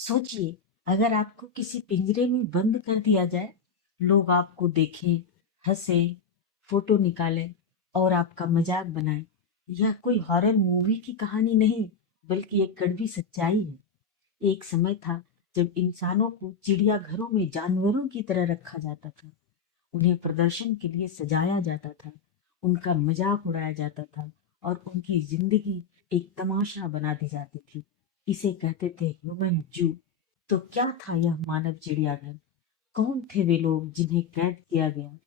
सोचिए, अगर आपको किसी पिंजरे में बंद कर दिया जाए, लोग आपको देखें, हंसे, फोटो निकालें और आपका मजाक बनाएं। यह कोई हॉरर मूवी की कहानी नहीं, बल्कि एक कड़वी सच्चाई है। एक समय था जब इंसानों को चिड़ियाघरों में जानवरों की तरह रखा जाता था। उन्हें प्रदर्शन के लिए सजाया जाता था, उनका मजाक उड़ाया जाता था और उनकी जिंदगी एक तमाशा बना दी जाती थी। इसे कहते थे ह्यूमन जू। तो क्या था यह मानव चिड़ियाघर? कौन थे वे लोग जिन्हें कैद किया गया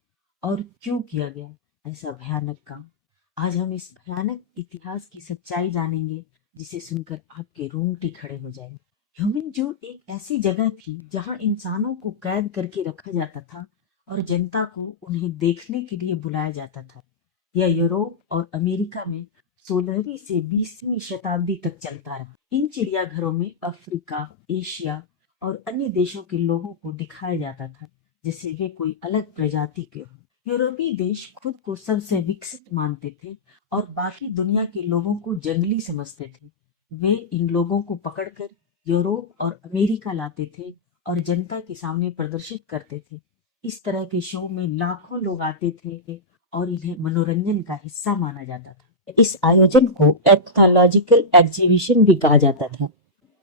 और क्यों किया गया ऐसा भयानक काम? आज हम इस भयानक इतिहास की सच्चाई जानेंगे, जिसे सुनकर आपके रोंगटे खड़े हो जाएंगे। ह्यूमन जू एक ऐसी जगह थी जहां इंसानों को कैद करके रखा जाता था और जनता को उन्हें देखने के लिए बुलाया जाता था। यह यूरोप और अमेरिका में 16वीं से 20वीं शताब्दी तक चलता रहा। इन चिड़ियाघरों में अफ्रीका, एशिया और अन्य देशों के लोगों को दिखाया जाता था जैसे वे कोई अलग प्रजाति के हों। यूरोपीय देश खुद को सबसे विकसित मानते थे और बाकी दुनिया के लोगों को जंगली समझते थे। वे इन लोगों को पकड़कर यूरोप और अमेरिका लाते थे और जनता के सामने प्रदर्शित करते थे। इस तरह के शो में लाखों लोग आते थे और इन्हें मनोरंजन का हिस्सा माना जाता था। इस आयोजन को एथनोलॉजिकल एग्जीबिशन भी कहा जाता था।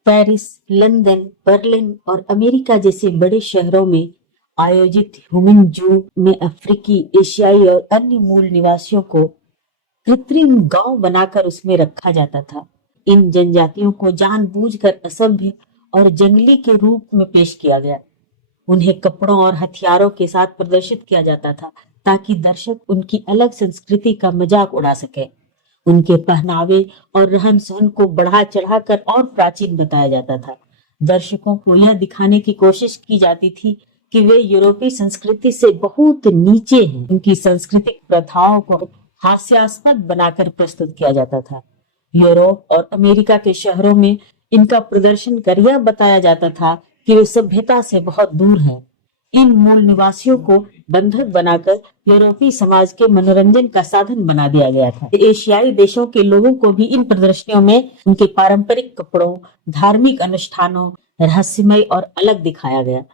पेरिस, लंदन, बर्लिन और अमेरिका जैसे बड़े शहरों में आयोजित ह्यूमन जू में अफ्रीकी, एशियाई और अन्य मूल निवासियों को कृत्रिम गांव बनाकर उसमें रखा जाता था। इन जनजातियों को जानबूझकर असभ्य और जंगली के रूप में पेश किया गया। उन्हें कपड़ों और हथियारों के साथ प्रदर्शित किया जाता था ताकि दर्शक उनकी अलग संस्कृति का मजाक उड़ा सके। उनके पहनावे और रहन सहन को बढ़ा चढ़ाकर और प्राचीन बताया जाता था। दर्शकों को यह दिखाने की कोशिश की जाती थी कि वे यूरोपीय संस्कृति से बहुत नीचे हैं। उनकी सांस्कृतिक प्रथाओं को हास्यास्पद बनाकर प्रस्तुत किया जाता था। यूरोप और अमेरिका के शहरों में इनका प्रदर्शन कर यह बताया जाता था कि वे सभ्यता से बहुत दूर हैं। इन मूल निवासियों को बंधक बनाकर यूरोपीय समाज के मनोरंजन का साधन बना दिया गया था। एशियाई देशों के लोगों को भी इन प्रदर्शनियों में उनके पारंपरिक कपड़ों, धार्मिक अनुष्ठानों, रहस्यमय और अलग दिखाया गया।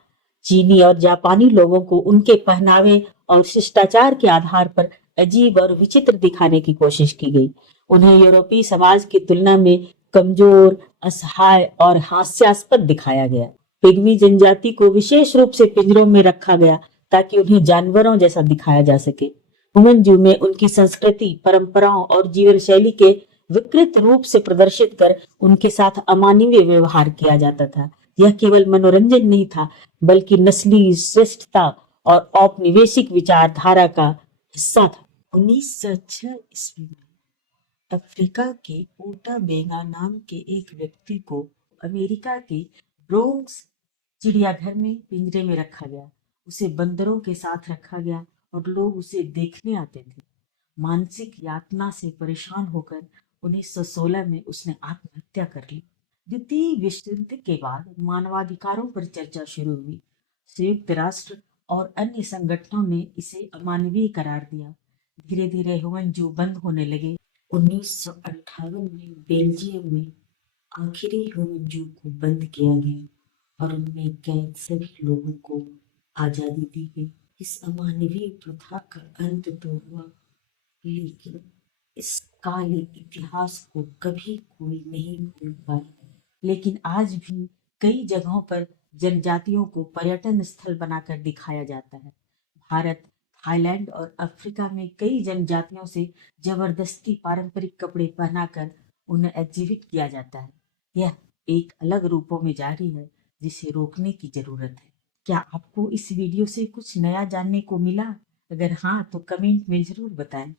चीनी और जापानी लोगों को उनके पहनावे और शिष्टाचार के आधार पर अजीब और विचित्र दिखाने की कोशिश की गई। उन्हें यूरोपीय समाज की तुलना में कमजोर, असहाय और हास्यास्पद दिखाया गया। पिग्मी जनजाति को विशेष रूप से पिंजरों में रखा गया ताकि उन्हें जानवरों जैसा दिखाया जा सके। ह्यूमन जू में उनकी संस्कृति, परंपराओं और जीवन शैली के विकृत रूप से प्रदर्शित कर उनके साथ अमानवीय व्यवहार किया जाता था। यह केवल मनोरंजन नहीं था, बल्कि नस्ली श्रेष्ठता और औपनिवेशिक विचारधारा का हिस्सा था। 1906 ईस्वी में अफ्रीका के ओटा बेगा नाम के एक व्यक्ति को अमेरिका के ब्रोंक्स चिड़ियाघर में पिंजरे में रखा गया। उसे बंदरों के साथ रखा गया और लोग उसे देखने आते थे। मानसिक यातना से परेशान होकर 1916 में उसने आत्महत्या कर ली। द्वितीय विश्व युद्ध के बाद मानवाधिकारों पर चर्चा शुरू हुई। संयुक्त राष्ट्र और अन्य संगठनों ने इसे अमानवीय करार दिया। धीरे धीरे ह्यूमन जू बंद होने लगे। 1958 में बेल्जियम में आखिरी ह्यूमन जू को बंद किया गया और उनमें कैद सभी लोगों को आजादी दी गई। इस अमानवीय प्रथा का अंत तो हुआ, लेकिन इस काले इतिहास को कभी कोई नहीं भूल पाया। लेकिन आज भी कई जगहों पर जनजातियों को पर्यटन स्थल बनाकर दिखाया जाता है। भारत, थाईलैंड और अफ्रीका में कई जनजातियों से जबरदस्ती पारंपरिक कपड़े पहनाकर उन्हें एग्जिबिट किया जाता है। यह एक अलग रूपों में जारी है, जिसे रोकने की जरूरत है। क्या आपको इस वीडियो से कुछ नया जानने को मिला? अगर हाँ, तो कमेंट में जरूर बताएं।